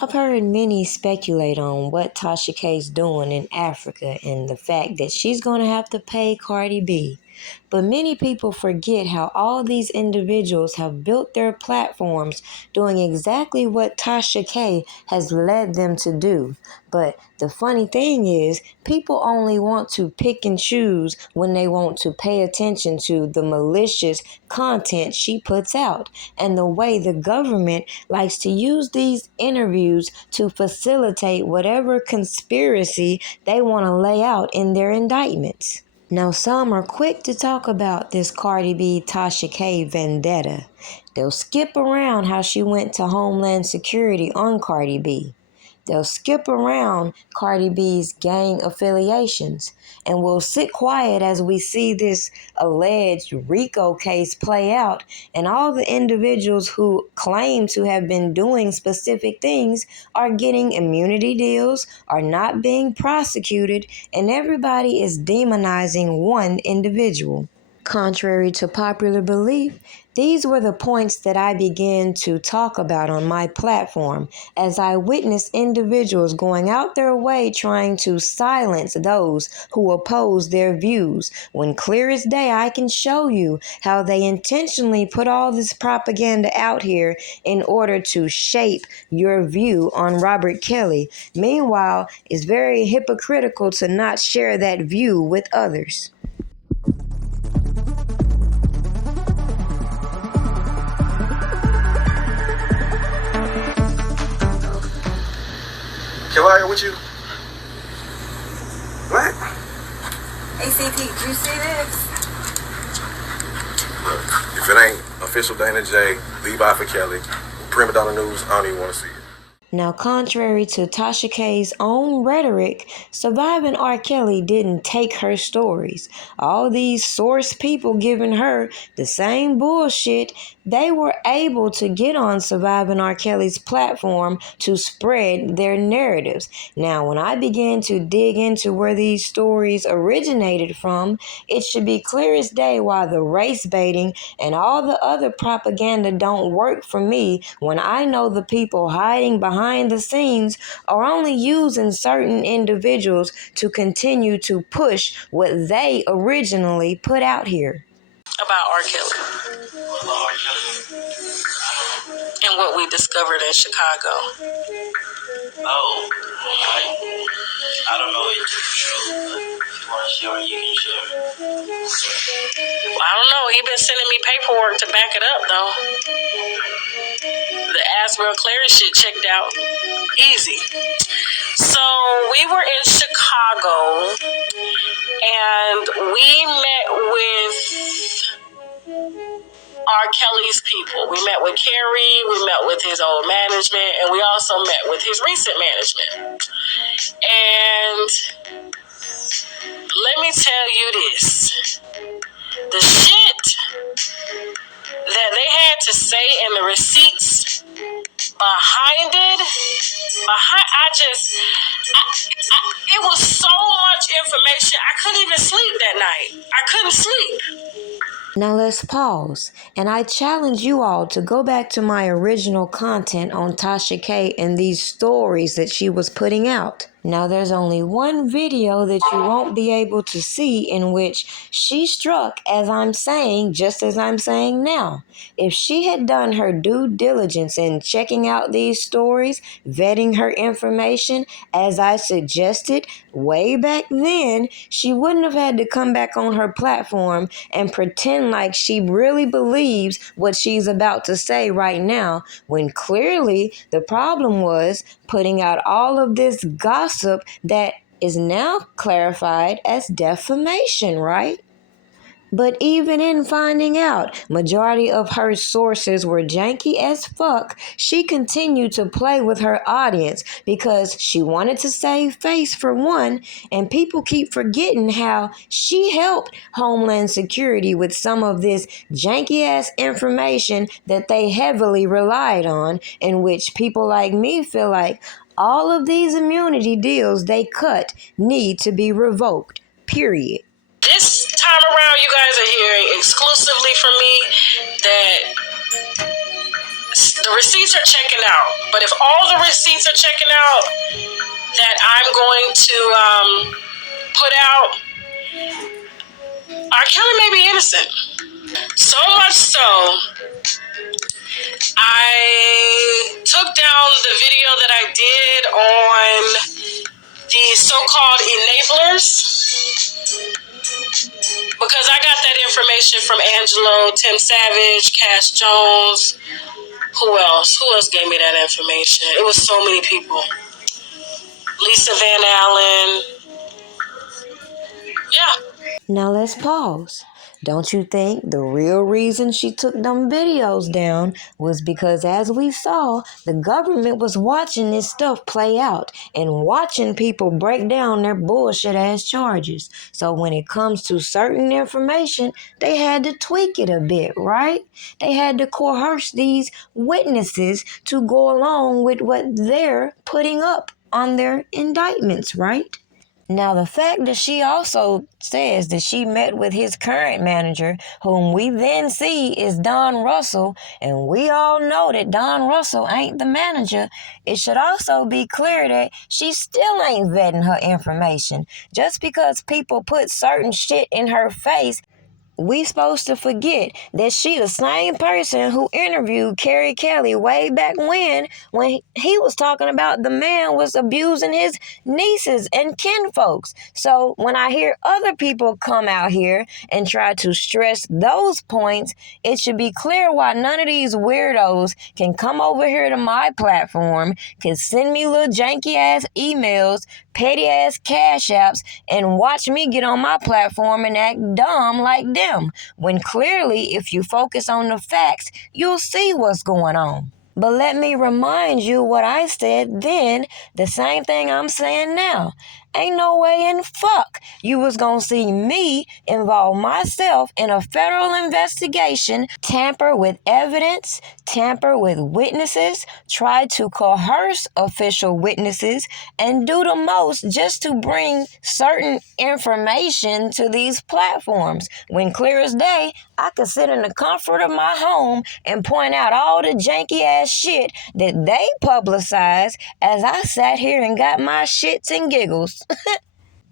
I've heard many speculate on what Tasha K's doing in Africa and the fact that she's going to have to pay Cardi B. But many people forget how all these individuals have built their platforms doing exactly what Tasha K has led them to do. But the funny thing is, people only want to pick and choose when they want to pay attention to the malicious content she puts out and the way the government likes to use these interviews to facilitate whatever conspiracy they want to lay out in their indictments. Now, some are quick to talk about this Cardi B Tasha K vendetta. They'll skip around how she went to Homeland Security on Cardi B. They'll skip around Cardi B's gang affiliations and will sit quiet as we see this alleged RICO case play out, and all the individuals who claim to have been doing specific things are getting immunity deals, are not being prosecuted, and everybody is demonizing one individual. Contrary to popular belief, these were the points that I began to talk about on my platform as I witnessed individuals going out their way trying to silence those who oppose their views, when clear as day I can show you how they intentionally put all this propaganda out here in order to shape your view on Robert Kelly. Meanwhile, it's very hypocritical to not share that view with others. Kelly, with you? What? ACP, did you see this? Look, if it ain't official Dana J, Levi for Kelly, Prima Donna News, I don't even want to see it. Now, contrary to Tasha K's own rhetoric, Surviving R. Kelly didn't take her stories. All these source people giving her the same bullshit, they were able to get on Surviving R. Kelly's platform to spread their narratives. Now, when I began to dig into where these stories originated from, it should be clear as day why the race baiting and all the other propaganda don't work for me, when I know the people hiding behind the scenes are only using certain individuals to continue to push what they originally put out here. About R. Kelly and what we discovered in Chicago. Oh, I don't know if it's true, but if you want to share it, you can share it. I don't know. He been sending me paperwork to back it up, though. The Asbel Clary shit checked out easy. So we were in Chicago, and we met with R. Kelly's people. We met with Kerry, we met with his old management, and we also met with his recent management. And let me tell you this. The shit that they had to say in the receipts behind it, it was so much information, I couldn't even sleep that night. I couldn't sleep. Now let's pause, and I challenge you all to go back to my original content on Tasha K and these stories that she was putting out. Now there's only one video that you won't be able to see in which she struck as I'm saying, just as I'm saying now. If she had done her due diligence in checking out these stories, vetting her information, as I suggested way back then, she wouldn't have had to come back on her platform and pretend like she really believes what she's about to say right now, when clearly the problem was putting out all of this gossip that is now clarified as defamation, right? But even in finding out majority of her sources were janky as fuck, she continued to play with her audience because she wanted to save face for one, and people keep forgetting how she helped Homeland Security with some of this janky ass information that they heavily relied on, in which people like me feel like all of these immunity deals they cut need to be revoked, period. This time around, you guys are hearing exclusively from me that The receipts are checking out, but if all the receipts are checking out that I'm going to put out, R. Kelly may be innocent. So much so, I took down the video that I did on the so-called enablers because I got that information from Angelo, Tim Savage, Cash Jones. Who else? Who else gave me that information? It was so many people. Lisa Van Allen. Yeah. Now let's pause. Don't you think the real reason she took them videos down was because, as we saw, the government was watching this stuff play out and watching people break down their bullshit ass charges. So when it comes to certain information, they had to tweak it a bit, right? They had to coerce these witnesses to go along with what they're putting up on their indictments, right? Now, the fact that she also says that she met with his current manager, whom we then see is Don Russell, and we all know that Don Russell ain't the manager, it should also be clear that she still ain't vetting her information. Just because people put certain shit in her face, we supposed to forget that she the same person who interviewed Carrie Kelly way back when he was talking about the man was abusing his nieces and kinfolks. So when I hear other people come out here and try to stress those points, it should be clear why none of these weirdos can come over here to my platform, can send me little janky ass emails, petty ass cash apps, and watch me get on my platform and act dumb like them, when clearly if you focus on the facts, you'll see what's going on. But let me remind you what I said then, the same thing I'm saying now. Ain't no way in fuck you was gonna see me involve myself in a federal investigation, tamper with evidence, tamper with witnesses, try to coerce official witnesses, and do the most just to bring certain information to these platforms. When clear as day, I could sit in the comfort of my home and point out all the janky ass shit that they publicize as I sat here and got my shits and giggles.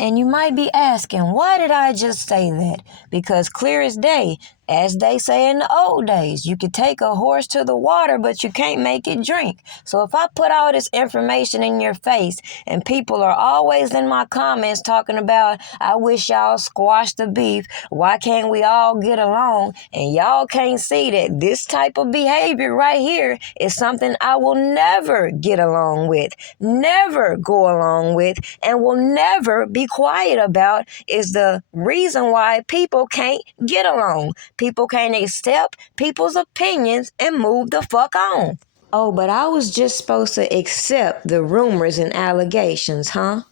And you might be asking, why did I just say that? Because clear as day, as they say in the old days, you could take a horse to the water, but you can't make it drink. So if I put all this information in your face and people are always in my comments talking about, I wish y'all squash the beef, why can't we all get along? And y'all can't see that this type of behavior right here is something I will never get along with, never go along with, and will never be quiet about, is the reason why people can't get along. People can't accept people's opinions and move the fuck on. Oh, but I was just supposed to accept the rumors and allegations, huh?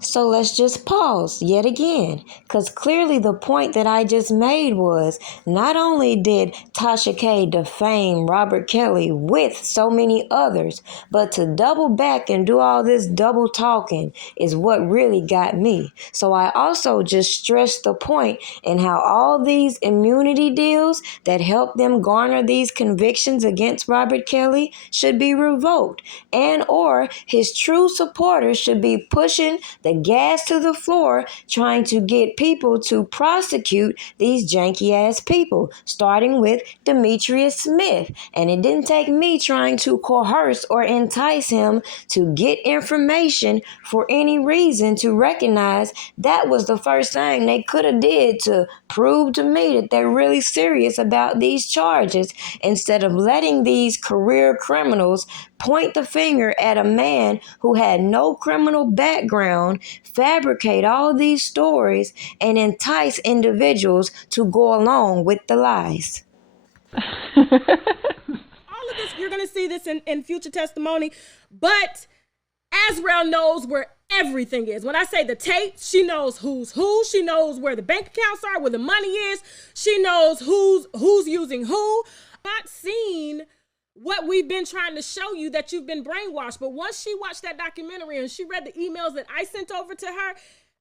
So let's just pause yet again, because clearly the point that I just made was not only did Tasha K defame Robert Kelly with so many others, but to double back and do all this double talking is what really got me. So I also just stressed the point in how all these immunity deals that help them garner these convictions against Robert Kelly should be revoked, and or his true supporters should be pushing the gas to the floor trying to get people to prosecute these janky ass people, starting with Demetrius Smith. And it didn't take me trying to coerce or entice him to get information for any reason to recognize that was the first thing they could have did to prove to me that they're really serious about these charges, instead of letting these career criminals point the finger at a man who had no criminal background, fabricate all these stories, and entice individuals to go along with the lies. All of this, you're going to see this in future testimony, but Azrael knows where everything is. When I say the tape, she knows who's who. She knows where the bank accounts are, where the money is. She knows who's using who. Not seen what we've been trying to show you, that you've been brainwashed. But once she watched that documentary and she read the emails that I sent over to her,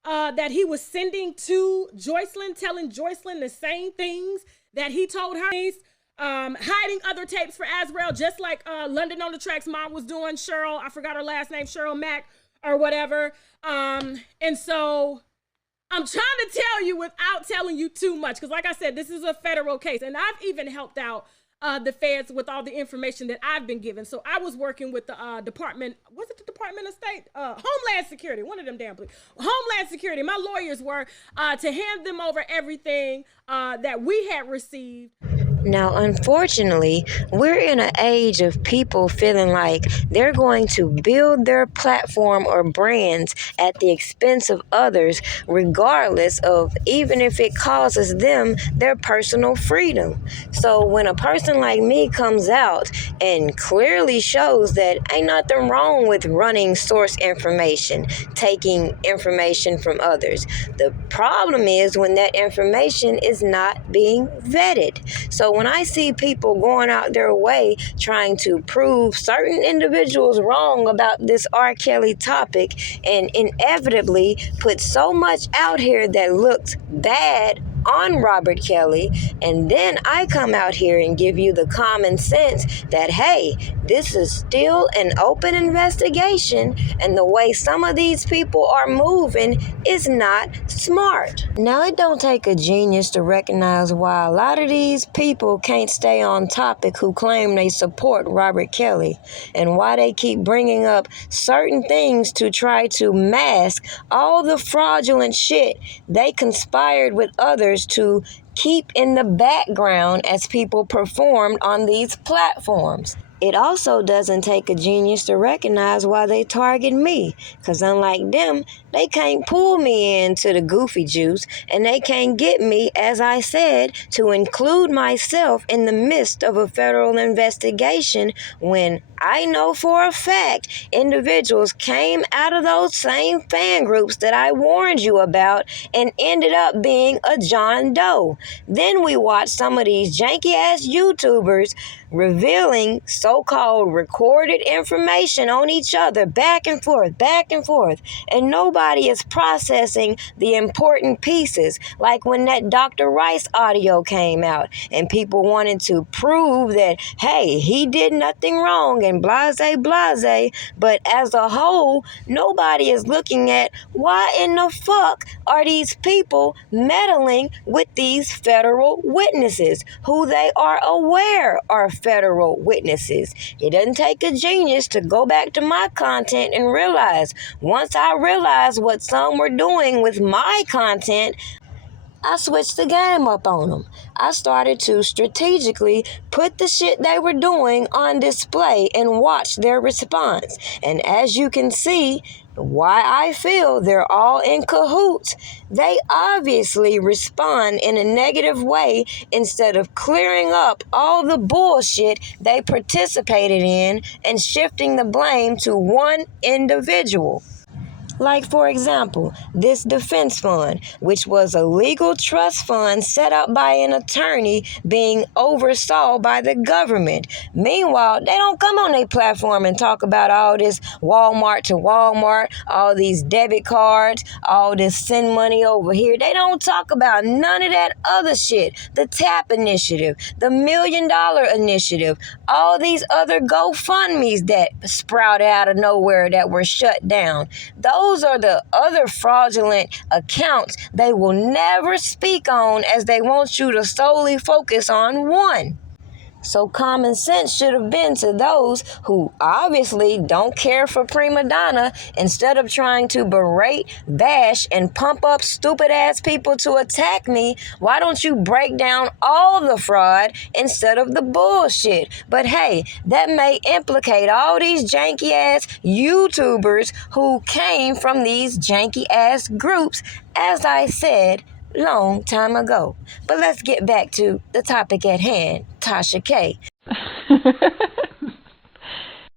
that he was sending to Joycelyn, telling Joycelyn the same things that he told her. Hiding other tapes for Azrael, just like London on the Track's mom was doing. Cheryl, I forgot her last name, Cheryl Mack or whatever. And so I'm trying to tell you without telling you too much, because like I said, this is a federal case, and I've even helped out the feds with all the information that I've been given. So I was working with the Department, was it the Department of State? Homeland Security, one of them damn places. Homeland Security, my lawyers were to hand them over everything that we had received. Now, unfortunately, we're in an age of people feeling like they're going to build their platform or brands at the expense of others, regardless of even if it causes them their personal freedom. So when a person like me comes out and clearly shows that ain't nothing wrong with running source information, taking information from others, the problem is when that information is not being vetted. So when I see people going out their way trying to prove certain individuals wrong about this R. Kelly topic and inevitably put so much out here that looked bad on Robert Kelly, and then I come out here and give you the common sense that, hey, this is still an open investigation, and the way some of these people are moving is not smart. Now, it don't take a genius to recognize why a lot of these people can't stay on topic who claim they support Robert Kelly, and why they keep bringing up certain things to try to mask all the fraudulent shit they conspired with others to keep in the background as people performed on these platforms. It also doesn't take a genius to recognize why they target me, because unlike them, they can't pull me into the goofy juice, and they can't get me, as I said, to include myself in the midst of a federal investigation when I know for a fact individuals came out of those same fan groups that I warned you about and ended up being a John Doe. Then we watched some of these janky-ass YouTubers revealing so-called recorded information on each other back and forth, and nobody is processing the important pieces, like when that Dr. Rice audio came out and people wanted to prove that, hey, he did nothing wrong and blase, but as a whole, nobody is looking at why in the fuck are these people meddling with these federal witnesses who they are aware are federal witnesses. It doesn't take a genius to go back to my content and realize, once I realized what some were doing with my content, I switched the game up on them. I started to strategically put the shit they were doing on display and watch their response. And as you can see, why I feel they're all in cahoots, they obviously respond in a negative way instead of clearing up all the bullshit they participated in and shifting the blame to one individual. Like, for example, this defense fund, which was a legal trust fund set up by an attorney being oversaw by the government. Meanwhile, they don't come on their platform and talk about all this Walmart to Walmart, all these debit cards, all this send money over here. They don't talk about none of that other shit. The TAP initiative, the $1 Million initiative, all these other GoFundMes that sprout out of nowhere that were shut down. Those are the other fraudulent accounts they will never speak on, as they want you to solely focus on one. So common sense should have been to those who obviously don't care for prima donna, instead of trying to berate, bash, and pump up stupid ass people to attack me, why don't you break down all the fraud instead of the bullshit? But hey, that may implicate all these janky ass YouTubers who came from these janky ass groups, as I said long time ago. But let's get back to the topic at hand, Tasha K.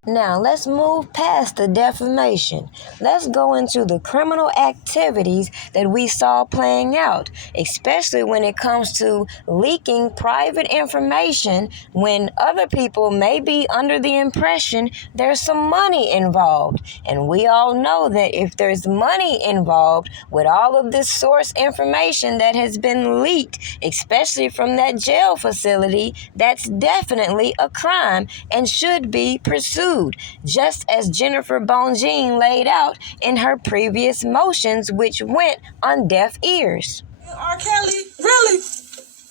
Now, let's move past the defamation. Let's go into the criminal activities that we saw playing out, especially when it comes to leaking private information when other people may be under the impression there's some money involved. And we all know that if there's money involved with all of this source information that has been leaked, especially from that jail facility, that's definitely a crime and should be pursued, just as Jennifer Bonjean laid out in her previous motions, which went on deaf ears. R. Kelly, really?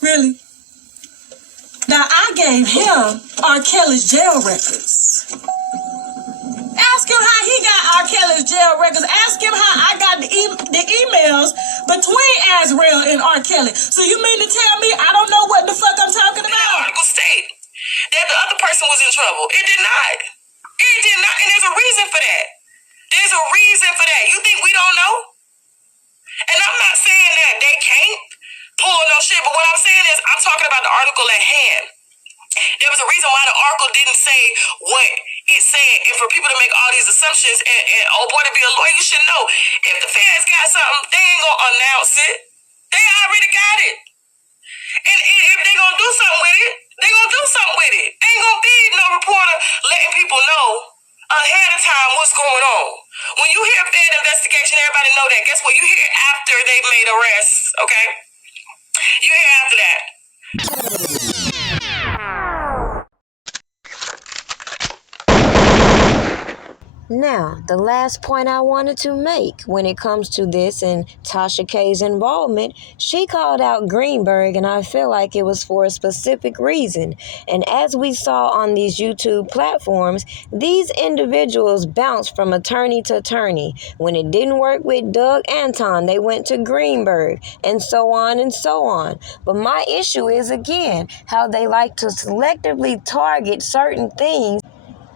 Really? Now, I gave him R. Kelly's jail records. Ask him how he got R. Kelly's jail records. Ask him how I got the emails between Azrael and R. Kelly. So you mean to tell me I don't know what the fuck I'm talking about? The article state that the other person was in trouble. It did not. It did not, and there's a reason for that. There's a reason for that. You think we don't know? And I'm not saying that they can't pull no shit, but what I'm saying is I'm talking about the article at hand. There was a reason why the article didn't say what it said, and for people to make all these assumptions, and oh boy, to be a lawyer, you should know. If the feds got something, they ain't gonna announce it. They already got it. And if they gonna do something with it, they gonna do something with it. Ain't gonna be no reporter letting people know ahead of time what's going on. When you hear Fed investigation, everybody know that. Guess what? You hear after they've made arrests, okay? You hear after that. Now, the last point I wanted to make when it comes to this and Tasha K's involvement, she called out Greenberg, and I feel like it was for a specific reason. And as we saw on these YouTube platforms, these individuals bounced from attorney to attorney. When it didn't work with Doug Anton, they went to Greenberg, and so on and so on. But my issue is, again, how they like to selectively target certain things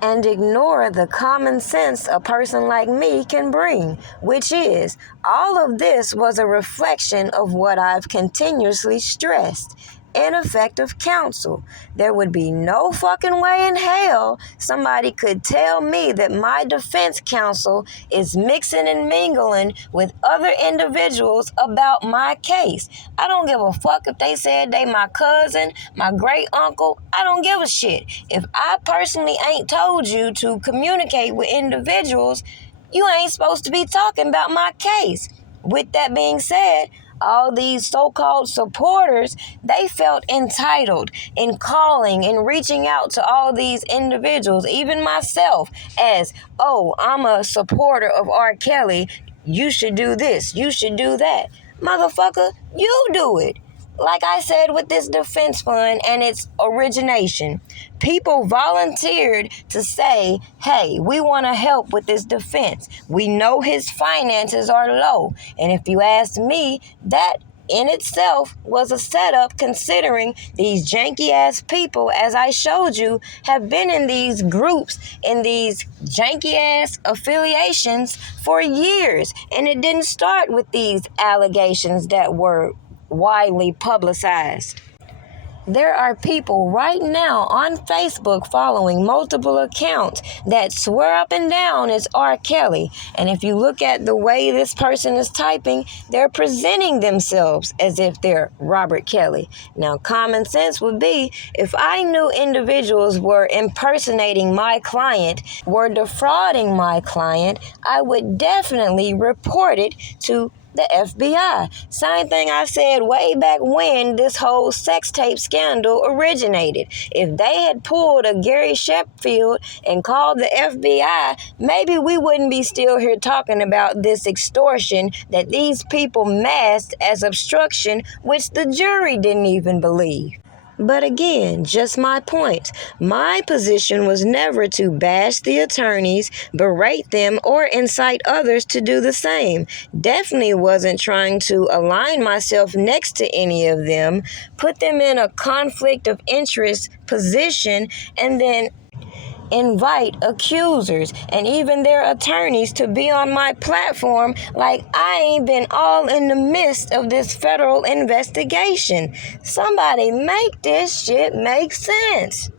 and ignore the common sense a person like me can bring, which is, all of this was a reflection of what I've continuously stressed: ineffective counsel. There would be no fucking way in hell somebody could tell me that my defense counsel is mixing and mingling with other individuals about my case. I don't give a fuck if they said they my cousin, my great uncle. I don't give a shit. If I personally ain't told you to communicate with individuals, you ain't supposed to be talking about my case. With that being said, all these so-called supporters, they felt entitled in calling and reaching out to all these individuals, even myself, as, oh, I'm a supporter of R. Kelly. You should do this. You should do that. Motherfucker, you do it. Like I said with this defense fund and its origination, people volunteered to say, hey, we want to help with this defense. We know his finances are low. And if you ask me, that in itself was a setup, considering these janky-ass people, as I showed you, have been in these groups, in these janky-ass affiliations for years. And it didn't start with these allegations that were widely publicized. There are people right now on Facebook following multiple accounts that swear up and down it's R. Kelly. And if you look at the way this person is typing, they're presenting themselves as if they're Robert Kelly. Now, common sense would be, if I knew individuals were impersonating my client, were defrauding my client, I would definitely report it to the FBI. Same thing I said way back when this whole sex tape scandal originated. If they had pulled a Gary Sheffield and called the FBI, maybe we wouldn't be still here talking about this extortion that these people masked as obstruction, which the jury didn't even believe. But again, just my point. My position was never to bash the attorneys, berate them, or incite others to do the same. Definitely wasn't trying to align myself next to any of them, put them in a conflict of interest position, and then invite accusers and even their attorneys to be on my platform like I ain't been all in the midst of this federal investigation. Somebody make this shit make sense.